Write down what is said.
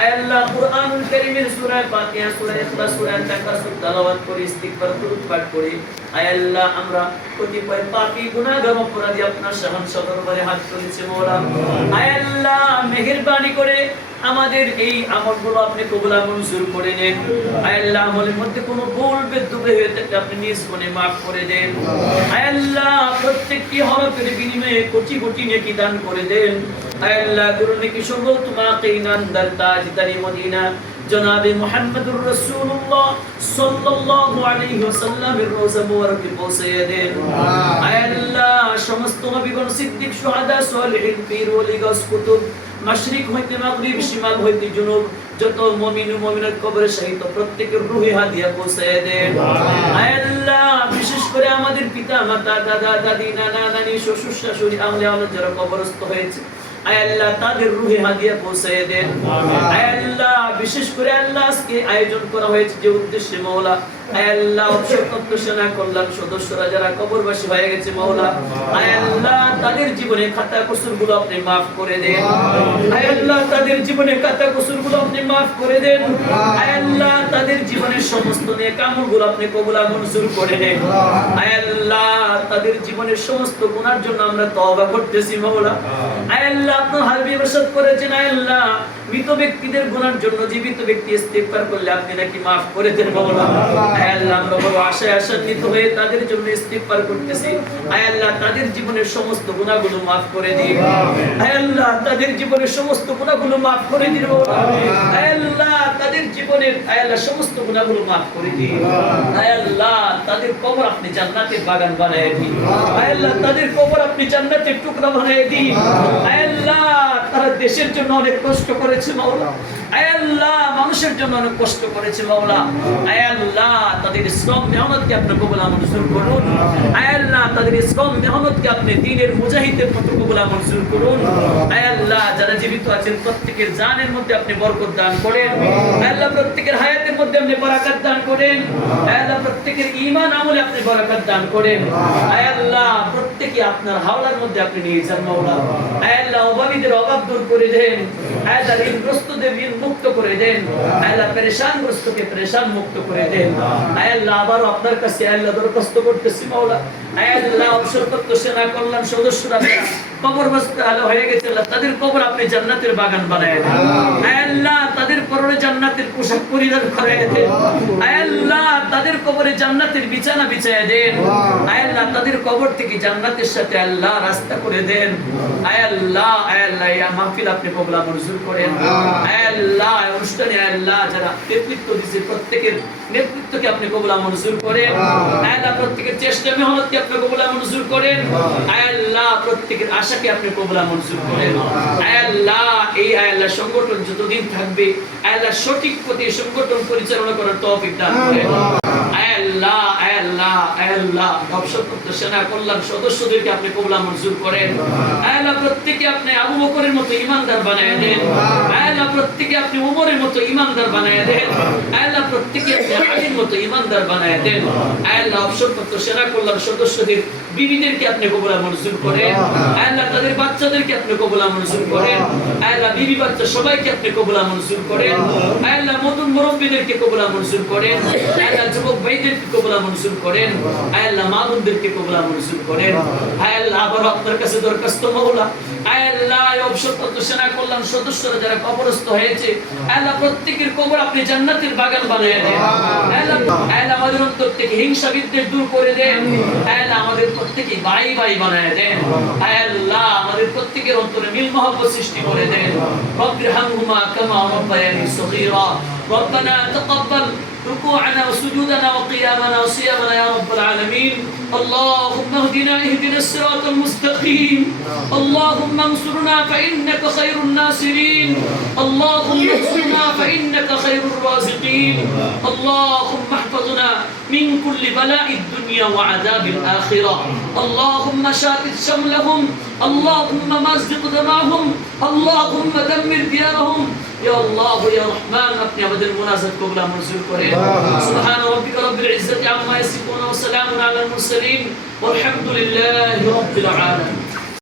আয় আল্লাহ কুরআনুল কারীমের সূরা ফাতিহা, সূরা ইখলাস, সূরা তাকাসুর তেলাওয়াত করে ইস্তিগফার দরুদ পাঠ করে আয় আল্লাহ আমরা কতিপয় পাপী গুনাহগার অপরাধী আপনার শাহাদাত দরবারে হাত তুলেছি মাওলা। আয় আল্লাহ মেহেরবানি করে আমাদের এই আমলগুলো আপনি কবুল মঞ্জুর করে নেন। আয় আল্লাহ আমলের মধ্যে কোনো ভুল বেদুবে হয়ে থাকলে আপনি নিজ গুণে maaf করে দেন। আয় আল্লাহ প্রত্যেকটি হরফের বিনিময়ে কোটি কোটি নেকি দান করে দেন। আয় আল্লাহ গুরু নেকি সঙ্গে তোমাকে ইনামদার তাজদারি মদিনা জনাবে মুহাম্মদুর রাসূলুল্লাহ সাল্লাল্লাহু আলাইহি ওয়াসাল্লামের রওজা মুবারকে পৌঁছে দেন। আয় আল্লাহ সমস্ত নবীগণ, সিদ্দিক, শুহাদা, সালিহিন, পীর, ওলি, গাউস, কুতুব, মাশরিক হইতে মাগরিব, শিমাল হইতে জুনুব, যত মুমিন ও মুমিনাত কবরে শহীদ প্রত্যেকের রূহে হাদিয়া পৌঁছে দেন। আয় আল্লাহ বিশেষ করে আমাদের পিতা মাতা, দাদা দাদি, নানা নানি, শ্বশুর শাশুড়ি, আহলে আওলাদ যারা কবরস্থ হয়েছে আয় আল্লাহ তাদের রূহে হাদিয়া পৌঁছে দেন। আয় আল্লাহ বিশেষ করে আল্লাহ আজকে আয়োজন করা হয়েছে যে উদ্দেশ্যে মাওলা, আয় আল্লাহ অবসরপ্রাপ্ত সেনা কল্যাণ সদস্যরা যারা কবরবাসী হয়ে গেছে মাওলা, আয় আল্লাহ তাদের জীবনে খাতা কসুরগুলো আপনি maaf করে দেন। আয় আল্লাহ তাদের জীবনে খাতা কসুরগুলো আপনি maaf করে দেন। আয় আল্লাহ তাদের জীবনের সমস্ত নেক আমলগুলো আপনি কবুল মঞ্জুর করে নেন। আয় আল্লাহ তাদের জীবনের সমস্ত গুনার জন্য আমরা তওবা করতেছি মাওলা। আয় আল্লাহ আপনার হাবিব ইরশাদ করেছেন, আয় আল্লাহ মৃত ব্যক্তিদের গুনার জন্য জীবিত ব্যক্তি ইস্তিগফার করলে আপনি নাকি maaf করে দেন মাওলা। আয় আল্লাহ আমরা বড় আশায় আশান্বিত হয়ে তাদের জন্য ইস্তিগফার করতেছি। আয় আল্লাহ তাদের জীবনের সমস্ত গুনাহগুলো maaf করে দিন। আয় আল্লাহ তাদের জীবনের সমস্ত গুনাহগুলো maaf করে দিন মাওলা। আয় আল্লাহ তাদের জীবনের আয় আল্লাহ সমস্ত গুনাহগুলো maaf করে দিন। আয় আল্লাহ তাদের কবর আপনি জান্নাতের বাগান বানায় দিন। আয় আল্লাহ তাদের কবর আপনি জান্নাতের টুকরা বানায় দিন। আয় আল্লাহ তারা দেশের জন্য অনেক কষ্ট করেছে মাওলা। আয় আল্লাহ মানুষের জন্য অনেক কষ্ট করেছে মাওলা। আয় আল্লাহ তাদের শ্রম মেহনতকে আপনি কবুল মঞ্জুর করুন। আয় আল্লাহ তাদের শ্রম মেহনতকে আপনি দ্বীনের মুজাহিদের মতো কবুল মঞ্জুর করুন। আয় আল্লাহ যারা জীবিত আছেন প্রত্যেকের জানের মধ্যে আপনি বরকত দান করেন। আয় আল্লাহ প্রত্যেকের হায়াতের মধ্যে আপনি বরকত দান করেন। আয় আল্লাহ প্রত্যেকের ঈমান আমলে আপনি বরকত দান করেন। আয় আল্লাহ প্রত্যেককে আপনার হাওলার মধ্যে আপনি নিয়ে যান মাওলা। আয় আল্লাহ অভাবীদের অভাব দূর করে দেন। আয় আল্লাহ ঋণগ্রস্তদের ঋণ মুক্ত করে দেন। আয় আল্লাহ পেরেশানগ্রস্তকে পেরেশান মুক্ত করে দেন। আয় আল্লাহ আবার আপনার কাছে আয় আল্লাহ দরখাস্ত করতেছি মাওলা। আয় আল্লাহ অবসরপ্রাপ্ত সেনা কল্যাণ সদস্যরা কবরবাসী হয়ে গেছে আল্লাহ তাদের কবর আপনি জান্নাতের বাগান বানায় দেন। আয় আল্লাহ তাদের পরনে জান্নাতের পোশাক পরিধান করায় দেন। আয় আল্লাহ তাদের কবরে জান্নাতের বিছানা বিছায় দেন। আয় আল্লাহ তাদের কবর থেকে জান্নাতের সাথে আল্লাহ রাস্তা করে দেন। আয় আল্লাহ এই মাহফিল আপনি কবুল মঞ্জুর করেন। আয় আল্লাহ অনুষ্ঠানে আয় আল্লাহ যারা নেতৃত্ব দিয়েছে প্রত্যেকের নেতৃত্বকে আপনি কবুল মঞ্জুর করেন। আয় আল্লাহ প্রত্যেকের চেষ্টা মেহনতকে আপনি কবুল মঞ্জুর করেন। আয় আল্লাহ প্রত্যেকের আশাকে আপনি কবুল মঞ্জুর করেন। আয় আল্লাহ এই আয় আল্লাহ সংগঠন যতদিন থাকবে আয় আল্লাহ সঠিক পথে সংগঠন পরিচালনা করার তৌফিক দান করেন। আয় আল্লাহ আয় আল্লাহ আয় আল্লাহ অবসরপ্রাপ্ত সেনা কল্যাণ সদস্যদেরকে আপনি কবুল মঞ্জুর করেন। আয় আল্লাহ প্রত্যেককে আপনি আবু বকরের মতো ঈমানদার বানায় দেন। আয় আল্লাহ প্রত্যেককে আপনি ওমরের মতো ঈমানদার বানায় দেন। আয় আল্লাহ প্রত্যেককে আপনি আলীর মতো ঈমানদার বানায় দেন। আয় আল্লাহ অবসরপ্রাপ্ত সেনা কল্যাণ সদস্যদের বিবিদেরকে আপনি কবুল মঞ্জুর করেন। আয় আল্লাহ তাদের বাচ্চাদেরকে আপনি কবুল মঞ্জুর করেন। আয় আল্লাহ বিবি বাচ্চা সবাইকে আপনি কবুল মঞ্জুর করেন। আয় আল্লাহ নতুন মুরব্বিদেরকে কবুল মঞ্জুর করেন। আয় আল্লাহ যুবক ভাইদেরকে কবুল মঞ্জুর করেন। আয় আল্লাহ মা বোনদেরকে কবুল মঞ্জুর করেন। আয় আল্লাহ আবার আপনার কাছে দরখাস্ত মাওলা, আয় আল্লাহ অবসরপ্রাপ্ত সেনা কল্যাণ সদস্যরা যারা কবরস্থ হয়েছে আয় আল্লাহ প্রত্যেকের কবর আপনি জান্নাতের বাগান বানিয়ে দেন। আয় আল্লাহ আমাদের অন্তর থেকে হিংসা বিদ্বেষ দূর করে দেন। আয় আল্লাহ আমাদের প্রত্যেকে ভাই ভাই বানায় দেন। আয় আল্লাহ আমাদের প্রত্যেকের অন্তরে মিল মহব্বত সৃষ্টি করে দেন। রব্বিরহামহুমা কামা রাব্বায়ানি সগীরা। ربنا تقبل ركوعنا وسجودنا وقيامنا وصيامنا يا رب العالمين. اللهم اهدنا الصراط المستقيم. اللهم انصرنا فإنك خير الناصرين. اللهم انصرنا فإنك خير الرازقين. اللهم احفظنا من كل بلاء الدنيا وعذاب الآخرة. اللهم شاتت شملهم. اللهم مزق دماهم. اللهم دمر ديارهم. يا الله يا رحمن अपने अबदल मुनाज़त को बुला मंजूर करें. सुब्हान रब्बिक रब्बिल इज़्ज़ति अम्मा यसिफून व सलामुन अलल मुरसलीन वल्हम्दुलिल्लाहि रब्बिल आलमीन.